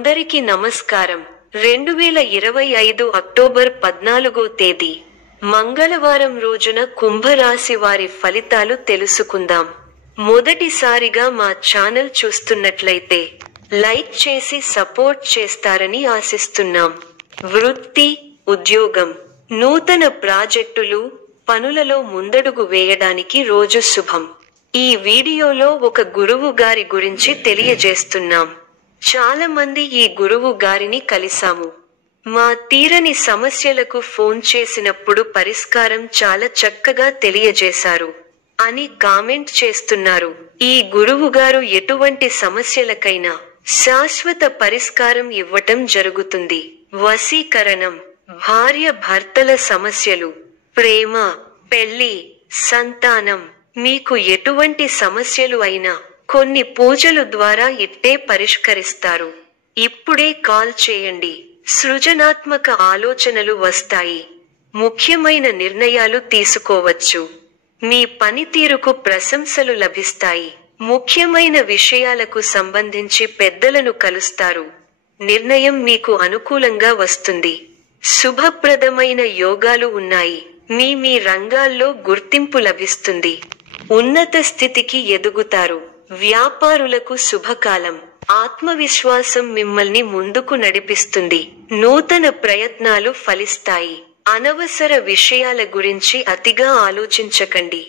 అందరికీ నమస్కారం. 2025 అక్టోబర్ 14వ తేదీ మంగళవారం రోజున కుంభరాశి వారి ఫలితాలు తెలుసుకుందాం. మొదటిసారిగా మా ఛానల్ చూస్తున్నట్లయితే లైక్ చేసి సపోర్ట్ చేస్తారని ఆశిస్తున్నాం. వృత్తి, ఉద్యోగం, నూతన ప్రాజెక్టులు, పనులలో ముందడుగు వేయడానికి రోజు శుభం. ఈ వీడియోలో ఒక గురువు గారి గురించి తెలియజేస్తున్నాం. చాలా మంది ఈ గురువు గారిని కలిసాము. మా తీరని సమస్యలకు ఫోన్ చేసినప్పుడు పరిష్కారం చాలా చక్కగా తెలియజేశారు అని కామెంట్ చేస్తున్నారు. ఈ గురువు గారు ఎటువంటి సమస్యలకైనా శాశ్వత పరిష్కారం ఇవ్వటం జరుగుతుంది. వశీకరణం, భార్య భర్తల సమస్యలు, ప్రేమ, పెళ్లి, సంతానం, మీకు ఎటువంటి సమస్యలు అయినా కొన్ని పూజలు ద్వారా ఇట్టే పరిష్కరిస్తారు. ఇప్పుడే కాల్ చేయండి. సృజనాత్మక ఆలోచనలు వస్తాయి. ముఖ్యమైన నిర్ణయాలు తీసుకోవచ్చు. మీ పనితీరుకు ప్రశంసలు లభిస్తాయి. ముఖ్యమైన విషయాలకు సంబంధించి పెద్దలను కలుస్తారు. నిర్ణయం మీకు అనుకూలంగా వస్తుంది. శుభప్రదమైన యోగాలు ఉన్నాయి. మీ రంగాల్లో గుర్తింపు లభిస్తుంది. ఉన్నత స్థితికి ఎదుగుతారు. వ్యాపారులకు శుభకాలం. ఆత్మవిశ్వాసం మిమ్మల్ని ముందుకు నడిపిస్తుంది. నూతన ప్రయత్నాలు ఫలిస్తాయి. అనవసర విషయాల గురించి అతిగా ఆలోచించకండి.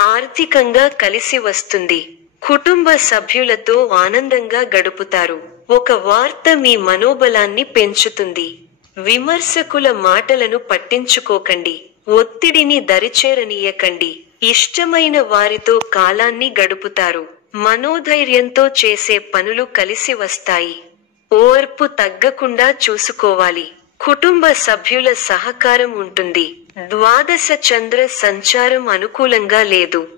ఆర్థికంగా కలిసి వస్తుంది. కుటుంబ సభ్యులతో ఆనందంగా గడుపుతారు. ఒక వార్త మీ మనోబలాన్ని పెంచుతుంది. విమర్శకుల మాటలను పట్టించుకోకండి. ఒత్తిడిని దరిచేరనీయకండి. ఇష్టమైన వారితో కాలాన్ని గడుపుతారు. మనోధైర్యంతో చేసే పనులు కలిసి వస్తాయి. ఓర్పు తగ్గకుండా చూసుకోవాలి. కుటుంబ సభ్యుల సహకారం ఉంటుంది. ద్వాదశ చంద్ర సంచారం అనుకూలంగా లేదు.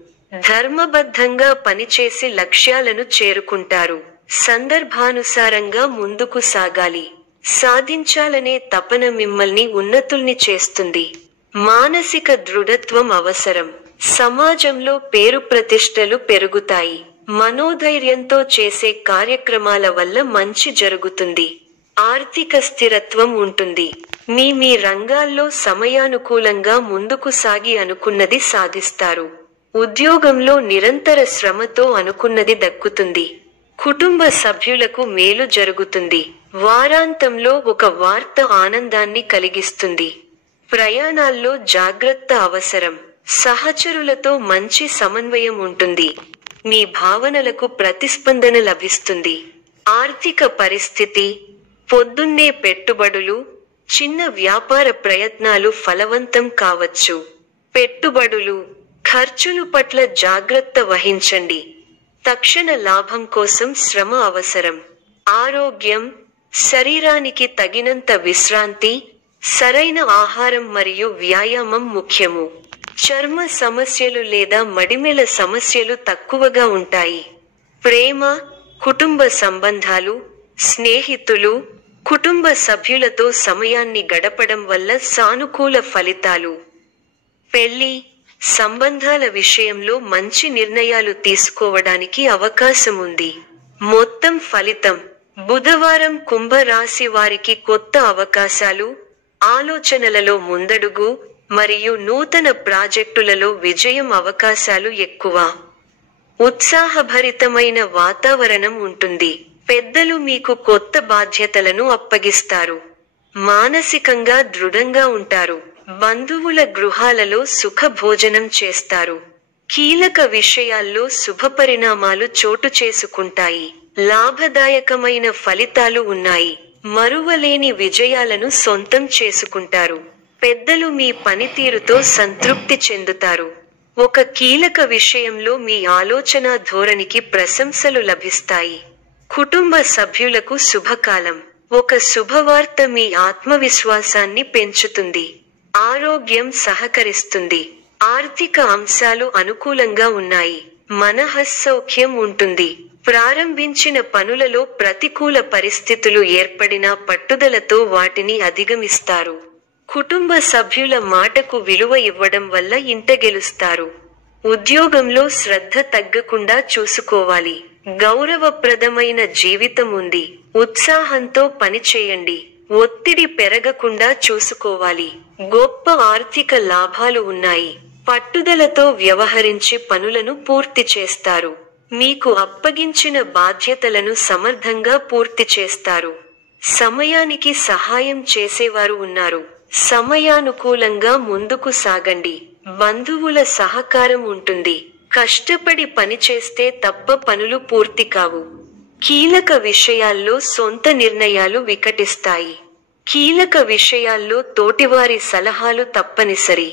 ధర్మబద్ధంగా పనిచేసి లక్ష్యాలను చేరుకుంటారు. సందర్భానుసారంగా ముందుకు సాగాలి. సాధించాలనే తపన మిమ్మల్ని ఉన్నతుల్ని చేస్తుంది. మానసిక దృఢత్వం అవసరం. సమాజంలో పేరు ప్రతిష్టలు పెరుగుతాయి. మనోధైర్యంతో చేసే కార్యక్రమాల వల్ల మంచి జరుగుతుంది. ఆర్థిక స్థిరత్వం ఉంటుంది. మీ రంగాల్లో సమయానుకూలంగా ముందుకు సాగి అనుకున్నది సాధిస్తారు. ఉద్యోగంలో నిరంతర శ్రమతో అనుకున్నది దక్కుతుంది. కుటుంబ సభ్యులకు మేలు జరుగుతుంది. వారాంతంలో ఒక వార్త ఆనందాన్ని కలిగిస్తుంది. ప్రయాణాల్లో జాగ్రత్త అవసరం. సహచరులతో మంచి సమన్వయం ఉంటుంది. మీ భావనలకు ప్రతిస్పందన లభిస్తుంది. ఆర్థిక పరిస్థితి, పొద్దున్నే పెట్టుబడులు, చిన్న వ్యాపార ప్రయత్నాలు ఫలవంతం కావచ్చు. పెట్టుబడులు, ఖర్చులు పట్ల జాగ్రత్త వహించండి. తక్షణ లాభం కోసం శ్రమ అవసరం. ఆరోగ్యం, శరీరానికి తగినంత విశ్రాంతి, సరైన ఆహారం మరియు వ్యాయామం ముఖ్యము. చర్మ సమస్యలు లేదా మడిమెల సమస్యలు తక్కువగా ఉంటాయి. ప్రేమ, కుటుంబ సంబంధాలు, స్నేహితులు, కుటుంబ సభ్యులతో సమయాన్ని గడపడం వల్ల సానుకూల ఫలితాలు. పెళ్లి, సంబంధాల విషయంలో మంచి నిర్ణయాలు తీసుకోవడానికి అవకాశం ఉంది. మొత్తం ఫలితం. బుధవారం కుంభరాశి వారికి కొత్త అవకాశాలు, ఆలోచనలలో ముందడుగు మరియు నూతన ప్రాజెక్టులలో విజయం అవకాశాలు ఎక్కువ. ఉత్సాహభరితమైన వాతావరణం ఉంటుంది. పెద్దలు మీకు కొత్త బాధ్యతలను అప్పగిస్తారు. మానసికంగా దృఢంగా ఉంటారు. బంధువుల గృహాలలో సుఖ భోజనం చేస్తారు. కీలక విషయాల్లో శుభపరిణామాలు చోటు చేసుకుంటాయి. లాభదాయకమైన ఫలితాలు ఉన్నాయి. మరువలేని విజయాలను సొంతం చేసుకుంటారు. పెద్దలు మీ పనితీరుతో సంతృప్తి చెందుతారు. ఒక కీలక విషయంలో మీ ఆలోచన ధోరణికి ప్రశంసలు లభిస్తాయి. కుటుంబ సభ్యులకు శుభకాలం. ఒక శుభవార్త మీ ఆత్మవిశ్వాసాన్ని పెంచుతుంది. ఆరోగ్యం సహకరిస్తుంది. ఆర్థిక అంశాలు అనుకూలంగా ఉన్నాయి. మనఃసౌఖ్యం ఉంటుంది. ప్రారంభించిన పనులలో ప్రతికూల పరిస్థితులు ఏర్పడినా పట్టుదలతో వాటిని అధిగమిస్తారు. కుటుంబ సభ్యుల మాటకు విలువ ఇవ్వడం వల్ల ఇంట గెలుస్తారు. ఉద్యోగంలో శ్రద్ధ తగ్గకుండా చూసుకోవాలి. గౌరవప్రదమైన జీవితం ఉంది. ఉత్సాహంతో పనిచేయండి. ఒత్తిడి పెరగకుండా చూసుకోవాలి. గొప్ప ఆర్థిక లాభాలు ఉన్నాయి. పట్టుదలతో వ్యవహరించి పనులను పూర్తి చేస్తారు. మీకు అప్పగించిన బాధ్యతలను సమర్థంగా పూర్తి చేస్తారు. సమయానికి సహాయం చేసేవారు ఉన్నారు. సమయానుకూలంగా ముందుకు సాగండి. బంధువుల సహకారం ఉంటుంది. కష్టపడి పనిచేస్తే తప్ప పనులు పూర్తి కావు. కీలక విషయాల్లో సొంత నిర్ణయాలు వికటిస్తాయి. కీలక విషయాల్లో తోటివారి సలహాలు తప్పనిసరి.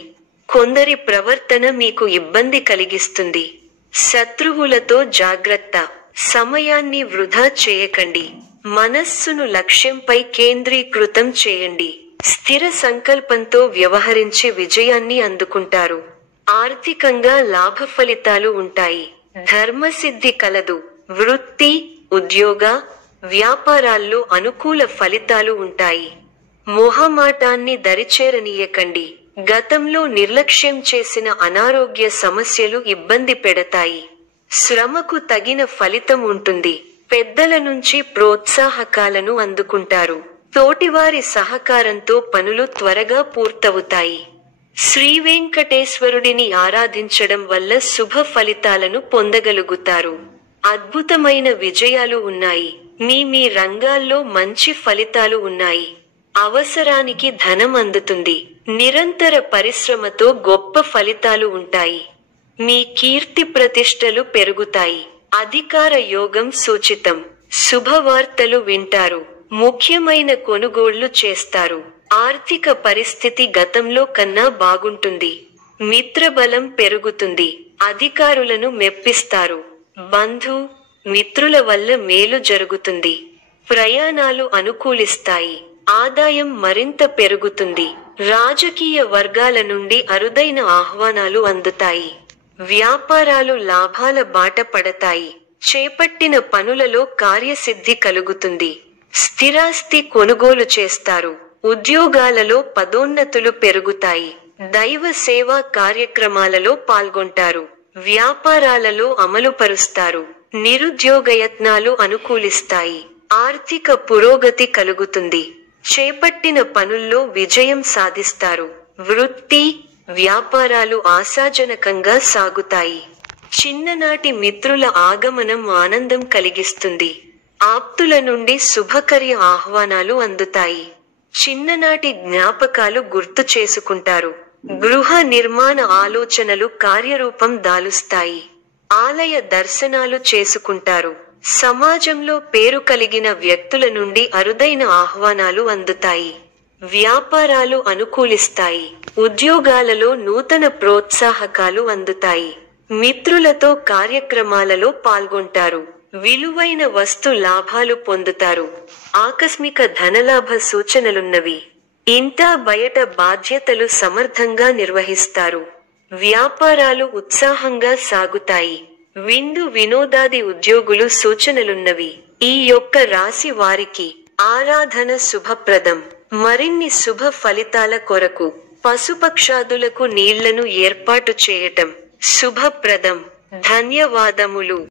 కొందరి ప్రవర్తన మీకు ఇబ్బంది కలిగిస్తుంది. శత్రువులతో జాగ్రత్త. సమయాన్ని వృధా చేయకండి. మనస్సును లక్ష్యంపై కేంద్రీకృతం చేయండి. స్థిర సంకల్పంతో వ్యవహరించి విజయాన్ని అందుకుంటారు. ఆర్థికంగా లాభ ఫలితాలు ఉంటాయి. ధర్మసిద్ధి కలదు. వృత్తి, ఉద్యోగ, వ్యాపారాల్లో అనుకూల ఫలితాలు ఉంటాయి. మొహమాటాన్ని దరిచేరనీయకండి. గతంలో నిర్లక్ష్యం చేసిన అనారోగ్య సమస్యలు ఇబ్బంది పెడతాయి. శ్రమకు తగిన ఫలితం ఉంటుంది. పెద్దల నుంచి ప్రోత్సాహకాలను అందుకుంటారు. తోటివారి సహకారంతో పనులు త్వరగా పూర్తవుతాయి. శ్రీ వెంకటేశ్వరుడిని ఆరాధించడం వల్ల శుభ ఫలితాలను పొందగలుగుతారు. అద్భుతమైన విజయాలు ఉన్నాయి. మీ రంగాల్లో మంచి ఫలితాలు ఉన్నాయి. అవసరానికి ధనం అందుతుంది. నిరంతర పరిశ్రమతో గొప్ప ఫలితాలు ఉంటాయి. మీ కీర్తి ప్రతిష్టలు పెరుగుతాయి. అధికార యోగం సూచితం. శుభవార్తలు వింటారు. ముఖ్యమైన కొనుగోళ్లు చేస్తారు. ఆర్థిక పరిస్థితి గతంలో కన్నా బాగుంటుంది. మిత్రబలం పెరుగుతుంది. అధికారులను మెప్పిస్తారు. మిత్రుల వల్ల మేలు జరుగుతుంది. ప్రయాణాలు అనుకూలిస్తాయి. ఆదాయం మరింత పెరుగుతుంది. రాజకీయ వర్గాల నుండి అరుదైన ఆహ్వానాలు అందుతాయి. వ్యాపారాలు లాభాల బాట పడతాయి. చేపట్టిన పనులలో కార్యసిద్ధి కలుగుతుంది. స్థిరాస్తి కొనుగోలు చేస్తారు. ఉద్యోగాలలో పదోన్నతులు పెరుగుతాయి. దైవ సేవా కార్యక్రమాలలో పాల్గొంటారు. వ్యాపారాలలో అమలుపరుస్తారు. నిరుద్యోగయత్నాలు అనుకూలిస్తాయి. ఆర్థిక పురోగతి కలుగుతుంది. చేపట్టిన పనుల్లో విజయం సాధిస్తారు. వృత్తి, వ్యాపారాలు ఆశాజనకంగా సాగుతాయి. చిన్ననాటి మిత్రుల ఆగమనం ఆనందం కలిగిస్తుంది. ఆప్తుల నుండి శుభకర్య ఆహ్వానాలు అందుతాయి. చిన్ననాటి జ్ఞాపకాలు గుర్తు చేసుకుంటారు. గృహ నిర్మాణ ఆలోచనలు కార్యరూపం దాలుస్తాయి. ఆలయ దర్శనాలు చేసుకుంటారు. సమాజంలో పేరు కలిగిన వ్యక్తుల నుండి అరుదైన ఆహ్వానాలు అందుతాయి. వ్యాపారాలు అనుకూలిస్తాయి. ఉద్యోగాలలో నూతన ప్రోత్సాహకాలు అందుతాయి. మిత్రులతో కార్యక్రమాలలో పాల్గొంటారు. విలువైన వస్తు లాభాలు పొందుతారు. ఆకస్మిక ధనలాభ సూచనలున్నవి. ఇంటా బయట బాధ్యతలు సమర్థంగా నిర్వహిస్తారు. వ్యాపారాలు ఉత్సాహంగా సాగుతాయి. విందు వినోదాది ఉద్యోగులు సూచనలున్నవి. ఈ యొక్క రాశి వారికి ఆరాధన శుభప్రదం. మరిన్ని శుభ ఫలితాల కొరకు పశుపక్షాదులకు నీళ్లను ఏర్పాటు చేయటం శుభప్రదం. ధన్యవాదములు.